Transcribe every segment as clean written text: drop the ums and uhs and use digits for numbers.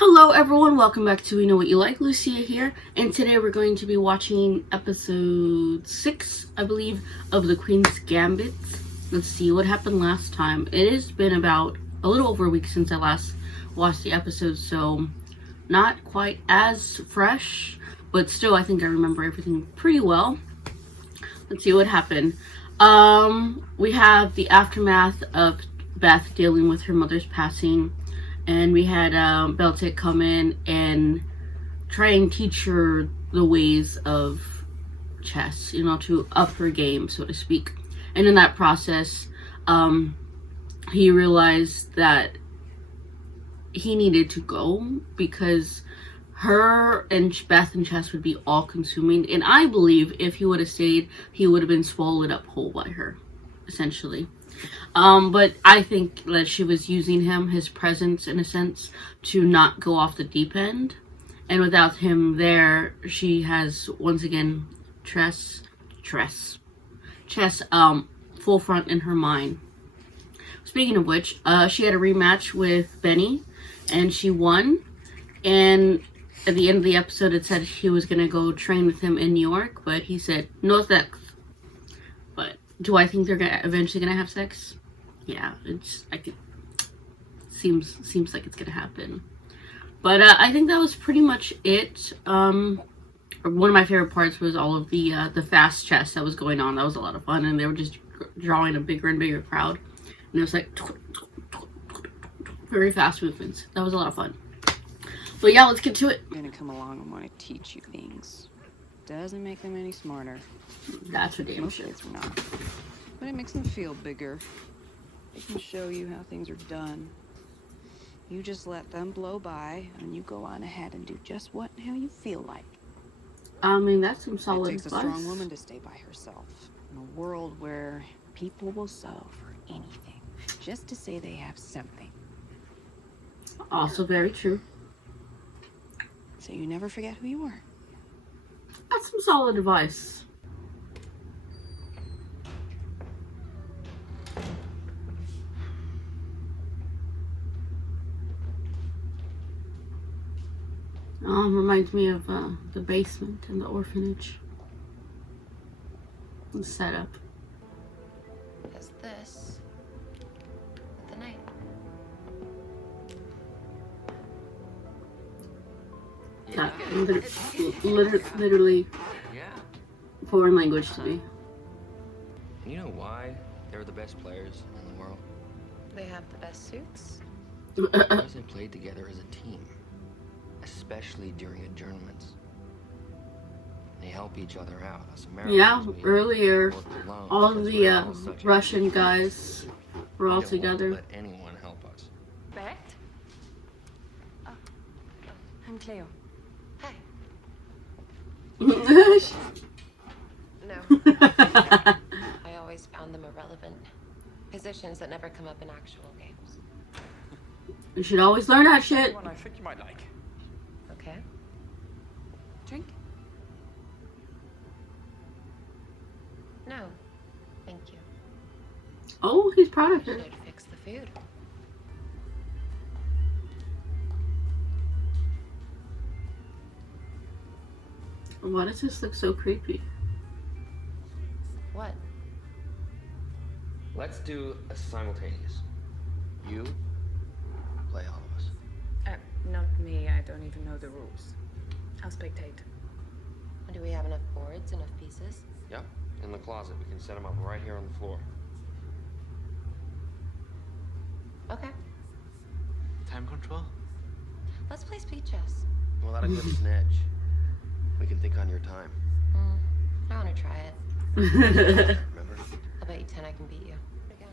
Hello everyone, welcome back to We Know What You Like. Lucia here, and today we're going to be watching episode 6, I believe, of The Queen's Gambit. Let's see what happened last time. It has been about a little over a week since I last watched the episode, so not quite as fresh, but still I think I remember everything pretty well. Let's see what happened. We have the aftermath of Beth dealing with her mother's passing. And we had Beltic come in and try and teach her the ways of chess, to up her game, so to speak. And in that process, he realized that he needed to go because her and Beth and chess would be all consuming. And I believe if he would have stayed, he would have been swallowed up whole by her, essentially. But I think that she was using his presence in a sense, to not go off the deep end. And without him there, she has once again chess full front in her mind. Speaking of which, she had a rematch with Benny, and she won. And at the end of the episode, it said he was gonna go train with him in New York, but he said no sex. But do I think they're eventually gonna have sex? Yeah, seems like it's gonna happen. But I think that was pretty much it. One of my favorite parts was all of the fast chess that was going on. That was a lot of fun, and they were just drawing a bigger and bigger crowd, and it was like very fast movements. That was a lot of fun. But yeah, let's get to it. I'm gonna come along and want to teach you things. Doesn't make them any smarter. That's for damn Most sure. kids are not. But it makes them feel bigger. They can show you how things are done. You just let them blow by, and you go on ahead and do just what and how you feel like. I mean, that's some solid It takes advice. a strong woman to stay by herself in a world where people will sell for anything just to say they have something. Also very true. So you never forget who you are. That's some solid advice. Reminds me of the basement and the orphanage. The setup. Is this the night? That literally foreign language to me. And you know why they're the best players in the world? They have the best suits. Because they played together as a team, especially during adjournments. They help each other out. Us Americans, Yeah, we earlier, work alone all because the we're all such Russian individuals. guys were all We don't want to together. let anyone help us. Beth? Oh, I'm Cleo. hi. You No. I always found them irrelevant. Positions that never come up in actual games. should always learn that shit. One I think you might like. Okay? Drink? No. Thank you. Oh, he's proud of her. Should fix the food. Why does this look so creepy? What? Let's do a simultaneous. You play all of us. Not me. I don't even know the rules. I'll spectate. Do we have enough boards, enough pieces? Yep, in the closet. We can set them up right here on the floor. Okay. Time control? Let's play speed chess. Well, that'll give us an edge. We can think on your time. I want to try it. Remember? I'll bet you 10 I can beat you. Again.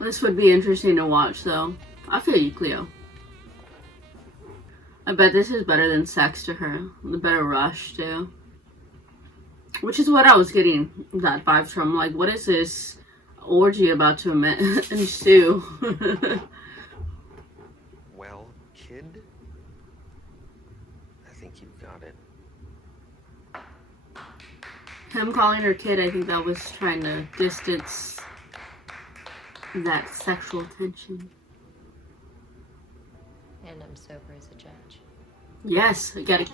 This would be interesting to watch, though. I feel you, Cleo. I bet this is better than sex to her. The better rush, too. Which is what I was getting that vibe from. Like, what is this orgy about to ensue? Well, kid, I think you've got it. Him calling her kid, I think that was trying to distance that sexual tension. And I'm sober as a judge. Yes, I gotta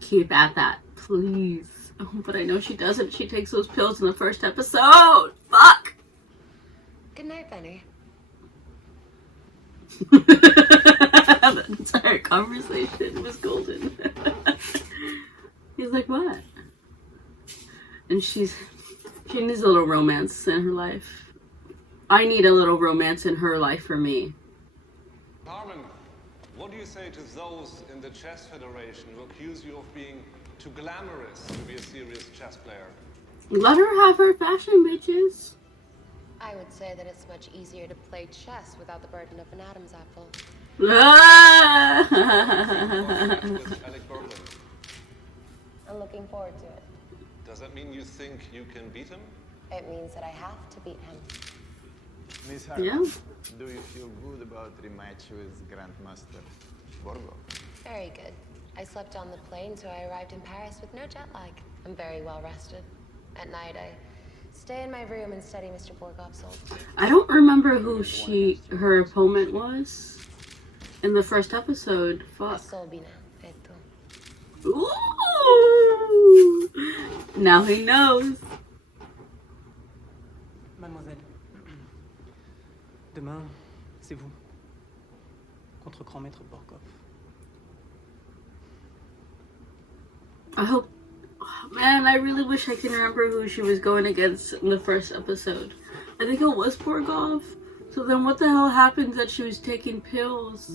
keep at that, please. Oh, but I know she doesn't. She takes those pills in the first episode. Fuck! Good night, Benny. The entire conversation was golden. He's like, what? And she needs a little romance in her life. I need a little romance in her life for me. Carmen, what do you say to those in the Chess Federation who accuse you of being too glamorous to be a serious chess player? Let her have her fashion, bitches. I would say that it's much easier to play chess without the burden of an Adam's apple. Ah! With Alec Berlin. I'm looking forward to it. Does that mean you think you can beat him? It means that I have to beat him. Miss Harper, Yeah. do you feel good about rematch with Grandmaster Borgo? Very good. I slept on the plane, so I arrived in Paris with no jet lag. I'm very well rested. At night, I stay in my room and study Mr. Borgov's old. I don't remember who her opponent was in the first episode. Fuck. Solbina, Petto. Ooh! Now he knows. Mademoiselle, demain, c'est vous. Contre Grand Maître Borgov. I hope. Oh, man, I really wish I can remember who she was going against in the first episode. I think it was Borgov. So then what the hell happened that she was taking pills?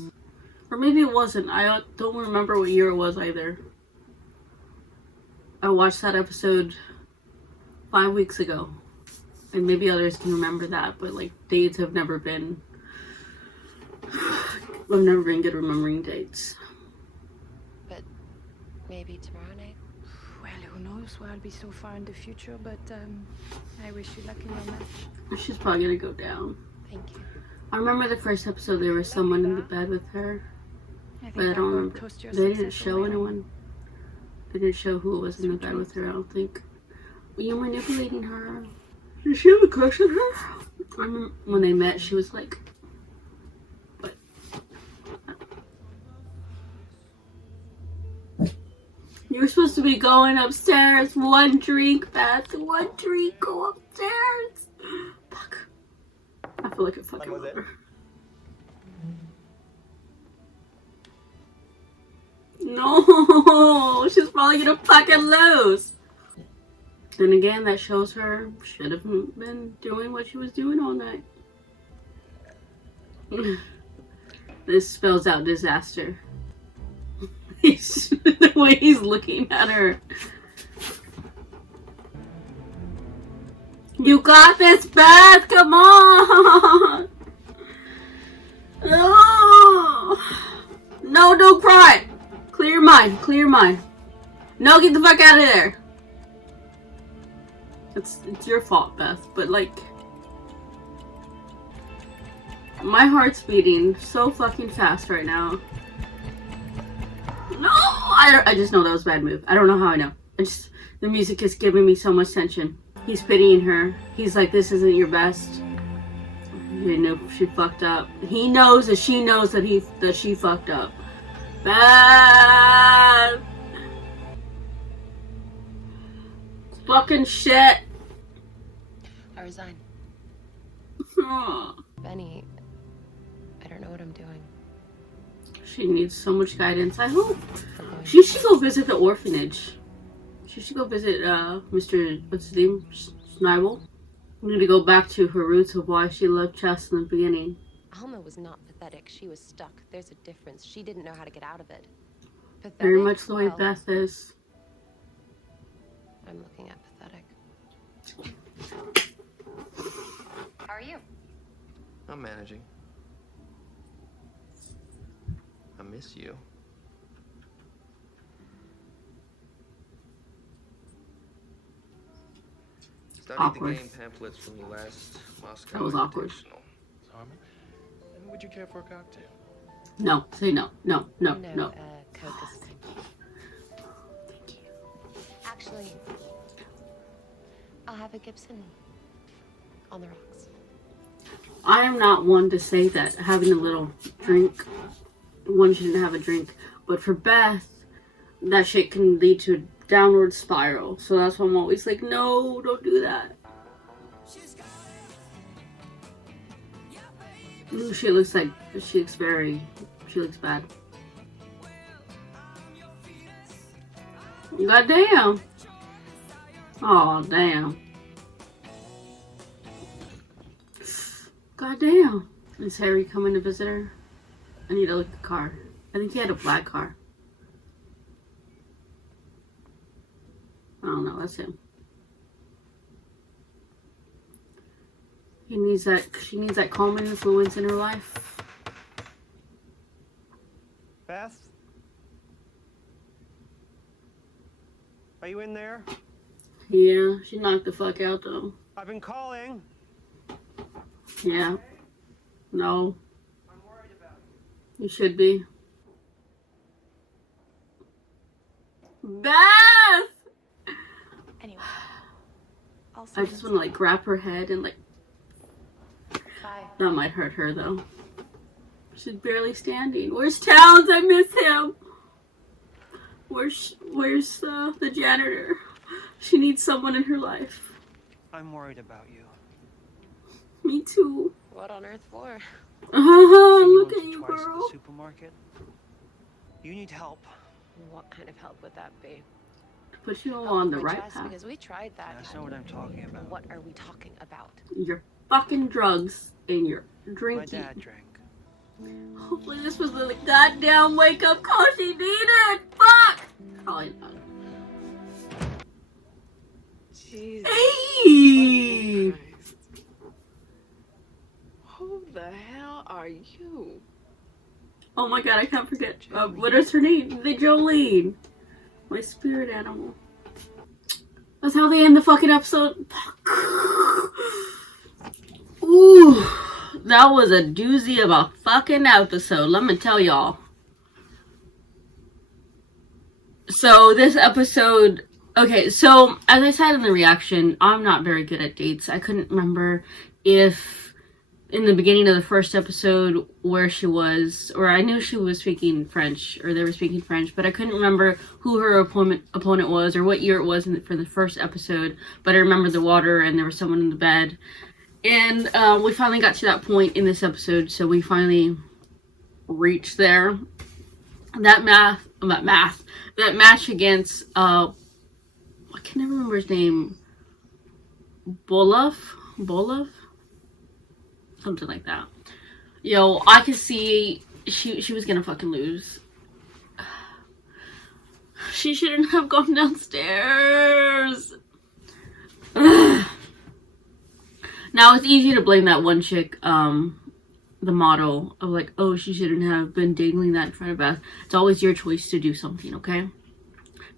Or maybe it wasn't. I don't remember what year it was either. I watched that episode 5 weeks ago. And maybe others can remember that, but like dates have never been... I've never been good remembering dates. But maybe tomorrow night? Well, who knows where I'll be so far in the future, but I wish you luck in your match. She's probably gonna go down. Thank you. I remember the first episode there was someone in the bed with her. But I don't remember. They didn't show anyone. They didn't show who was in the bed with her, I don't think. Were you manipulating her? Did she have a crush on her? I remember when they met, she was like... What? You were supposed to be going upstairs. One drink, Beth. One drink. Go upstairs. Fuck. I feel like a fucking mother. No, she's probably gonna fucking lose. And again, that shows her should have been doing what she was doing all night. This spells out disaster. The way he's looking at her. You got this, Beth. Come on. No, don't cry. Clear your mind. Clear your mind. No, get the fuck out of there. It's your fault, Beth. But like, my heart's beating so fucking fast right now. No, I just know that was a bad move. I don't know how I know. The music is giving me so much tension. He's pitying her. He's like, this isn't your best. You know she fucked up. He knows that she knows that she fucked up. Bad. Fucking shit. I resign. Benny, I don't know what I'm doing. She needs so much guidance. I hope she should go visit the orphanage. She should go visit Mr. what's his name? Snibel. We need to go back to her roots of why she loved chess in the beginning. Alma was not pathetic. She was stuck. There's a difference. She didn't know how to get out of it. Pathetic? Very much the way Well, Beth is. I'm looking at pathetic. How are you? I'm managing. I miss you. Studied Awkward. the game pamphlets from the last Moscow That was awkward. Invitational. Harmon, and would you care for a cocktail? No, say no. No, no, no. Coke is fine. Thank you. Actually, I'll have a Gibson on the rocks. I am not one to say that having a little drink one shouldn't have a drink. But for Beth, that shit can lead to a downward spiral. So that's why I'm always like, no, don't do that. Ooh, she looks bad. God damn. Oh, damn. God damn. Is Harry coming to visit her? I need to look at the car. I think he had a black car. I don't know, that's him. She needs that calming influence in her life. Beth? Are you in there? Yeah, she knocked the fuck out though. I've been calling. Yeah. No. I'm worried about you. You should be. Beth! Anyway, I just want to like grab her head and like. Bye. That might hurt her though. She's barely standing. Where's Towns? I miss him. Where's the janitor? She needs someone in her life. I'm worried about you. Me too. What on earth for? Look at you, twice girl. at the supermarket. You need help. What kind of help would that be? Put you on the right Just path. because we tried that. That's not what I'm talking about. What are we talking about? Your fucking drugs and your My drinking. dad drank. Hopefully this was the goddamn wake up call she needed. Fuck! Probably not. Jesus. Hey! Who the hell are you? Oh my god, I can't forget. What is her name? The Jolene. My spirit animal. That's how they end the fucking episode. Ooh. That was a doozy of a fucking episode, let me tell y'all. So this episode, okay, so as I said in the reaction, I'm not very good at dates. I couldn't remember if in the beginning of the first episode where she was, or I knew she was speaking French, or they were speaking French, but I couldn't remember who her opponent was, or what year it was for the first episode, but I remember the water and there was someone in the bed. And we finally got to that point in this episode, so we finally reached there. That match against, I can never remember his name, Bolov? Something like that. Yo, I could see she was gonna fucking lose. She shouldn't have gone downstairs. Now, it's easy to blame that one chick, the model, of like, oh, she shouldn't have been dangling that in front of Beth. It's always your choice to do something, okay?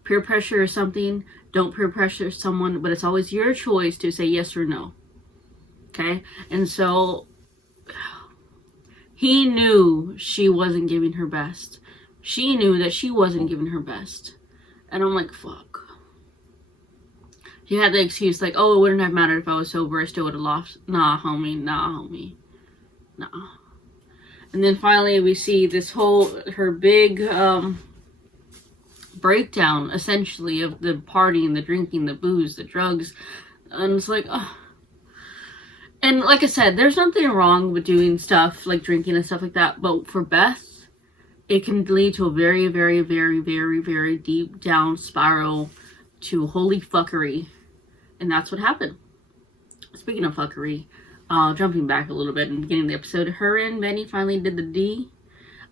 Peer pressure or something, don't peer pressure someone, but it's always your choice to say yes or no, okay? And so, he knew she wasn't giving her best. She knew that she wasn't giving her best. And I'm like, fuck. He had the excuse like, oh, it wouldn't have mattered if I was sober. I still would have lost. Nah, homie. Nah. And then finally we see this her big breakdown, essentially, of the partying, the drinking, the booze, the drugs. And it's like, oh. And like I said, there's nothing wrong with doing stuff like drinking and stuff like that. But for Beth, it can lead to a very, very, very, very, very deep down spiral to holy fuckery. And that's what happened. Speaking of fuckery, jumping back a little bit in the beginning of the episode, her and Benny finally did the D.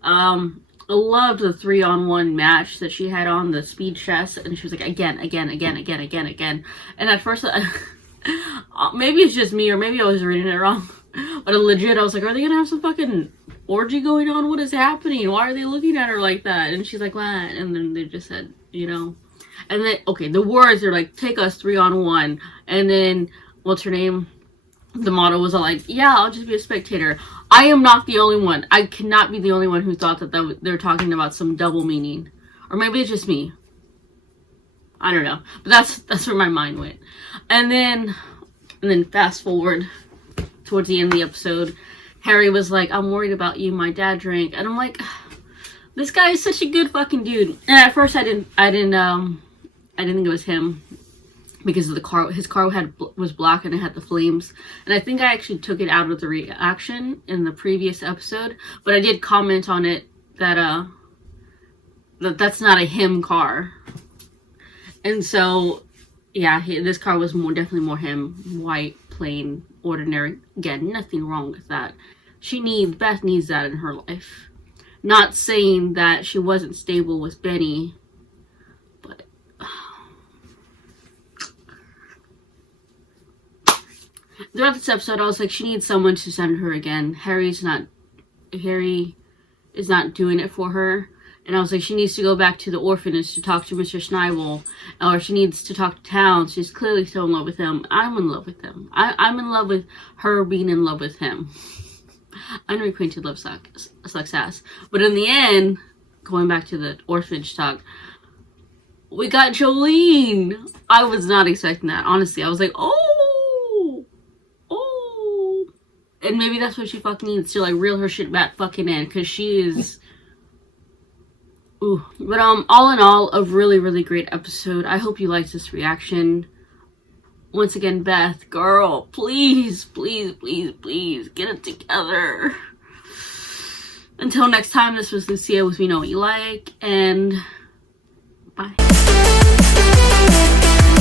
I loved the 3-on-1 match that she had on the speed chest, and she was like, again. And at first, maybe it's just me, or maybe I was reading it wrong, but legit, I was like, are they gonna have some fucking orgy going on? What is happening? Why are they looking at her like that? And she's like, what? And then they just said, you know. And then, okay, the words are like, take us 3-on-1. And then, what's her name? The model was all like, yeah, I'll just be a spectator. I am not the only one. I cannot be the only one who thought that they're talking about some double meaning. Or maybe it's just me. I don't know. But that's where my mind went. And then fast forward towards the end of the episode, Harry was like, I'm worried about you. My dad drank. And I'm like, This guy is such a good fucking dude. And at first I didn't think it was him because of the car. His car was black and it had the flames. And I think I actually took it out of the reaction in the previous episode, but I did comment on it that that's not a him car. And so yeah, this car was definitely more him. White, plain, ordinary. Again, nothing wrong with that. Beth needs that in her life. Not saying that she wasn't stable with Benny, but throughout this episode I was like, she needs someone to send her again. Harry is not doing it for her. And I was like, she needs to go back to the orphanage to talk to Mr. Schneibel. Or she needs to talk to Towns. She's clearly still in love with him. I'm in love with him. I'm in love with her being in love with him. Unrequited love sucks ass. But in the end, going back to the orphanage talk, we got Jolene. I was not expecting that. Honestly, I was like, oh. And maybe that's what she fucking needs to like reel her shit back fucking in. Because she is... Ooh. But all in all, a really, really great episode. I hope you liked this reaction. Once again, Beth, girl, please, please, please, please, get it together. Until next time, this was Lucia with We Know What You Like, and bye.